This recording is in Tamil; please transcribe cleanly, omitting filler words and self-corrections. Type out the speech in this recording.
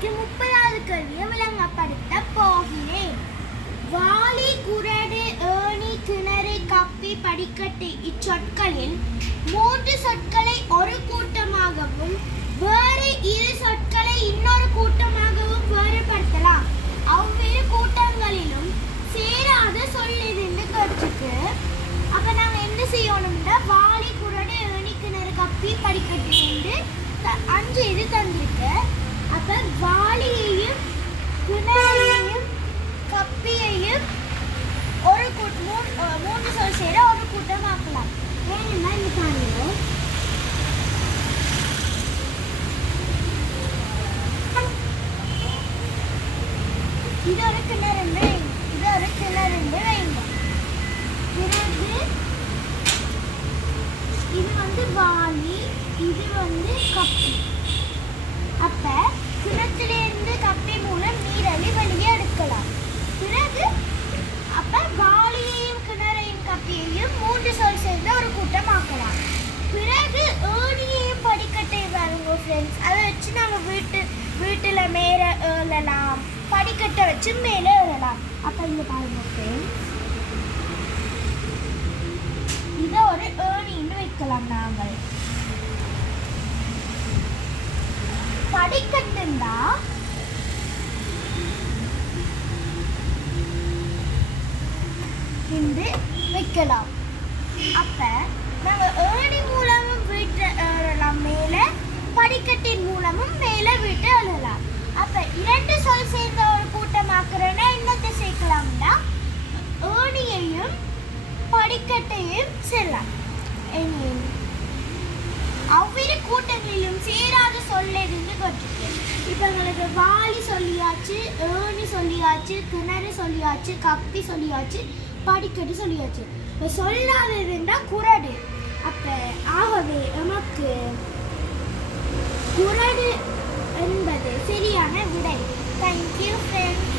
இன்றைக்கு 30வது கேள்வியை விளங்கப்படுத்த போகிறேன். வாளி, குறடு, ஏணி, கிணறு, கப்பி, படிக்கட்டு இச்சொற்களில் 3 சொற்களை ஒரு கூட்டமாகவும் வேறு 2 சொற்களை இன்னொரு கூட்டமாகவும் வேறுபடுத்தலாம். அவ்விரு கூட்டங்களிலும் சேராத சொல் எதுன்னு கேட்டுருக்கு. அப்ப நாங்க என்ன செய்யணும்னா வாளி, குறடு, ஏணி, கிணறு, கப்பி, படிக்கட்டு 5 இது தந்திருக்கு. அப்ப வாளியையும் கிணறையும் கப்பியையும் ஒரு 3 சொல் சேர ஒரு கூட்டமாக்கலாம். ஏன்னா இந்த பாருங்க, இது ஒரு கிணறு, இது ஒரு கிணறு வைங்க. பிறகு இது வந்து வாளி, இது வந்து கப்பி. அப்ப கிணற்றிலிருந்து கப்பி மூலம் நீரழி வெளியே எடுக்கலாம். பிறகு அப்ப வாளியையும் கிணறையும் கப்பியையும் 3 சொல் சேர்ந்து ஒரு கூட்டமாக்கலாம். பிறகு ஏணியையும் படிக்கட்டையும் பாருங்க ஃப்ரெண்ட்ஸ், அதை வச்சு நம்ம வீட்டுல மேல ஏறலாம், படிக்கட்டை வச்சு மேலே ஏறலாம். அப்ப இங்க பாருங்க ஃப்ரெண்ட்ஸ், இதை ஒரு ஏணின்னு வைக்கலாம். நாங்கள் படிக்கட்டுண்டா இன்று வைக்கலாம். அப்ப நாங்க ஏணி மூலமும் வீட்டு ஏறலாம் மேலே, படிக்கட்டின் மூலமும் மேலே வீட்டு ஏறலாம். அப்ப 2 சொல் சேர்ந்த ஒரு கூட்டமாக்குறேன்னா என்னத்தை சேர்க்கலாம்னா ஏணியையும் படிக்கட்டையும் செல்லலாம். அவ்விரு கூட்டங்களிலும் சேராத சொல் எதுன்னு கேட்டிருக்கேன். இப்போ எங்களுக்கு வாளி சொல்லியாச்சு, ஏணி சொல்லியாச்சு, கிணறு சொல்லியாச்சு, கப்பி சொல்லியாச்சு, படிக்கட்டு சொல்லியாச்சு. இப்போ சொல்லாததுன்னா குறடு. அப்போ ஆகவே நமக்கு குறடு என்பது சரியான விடை. Thank you friends.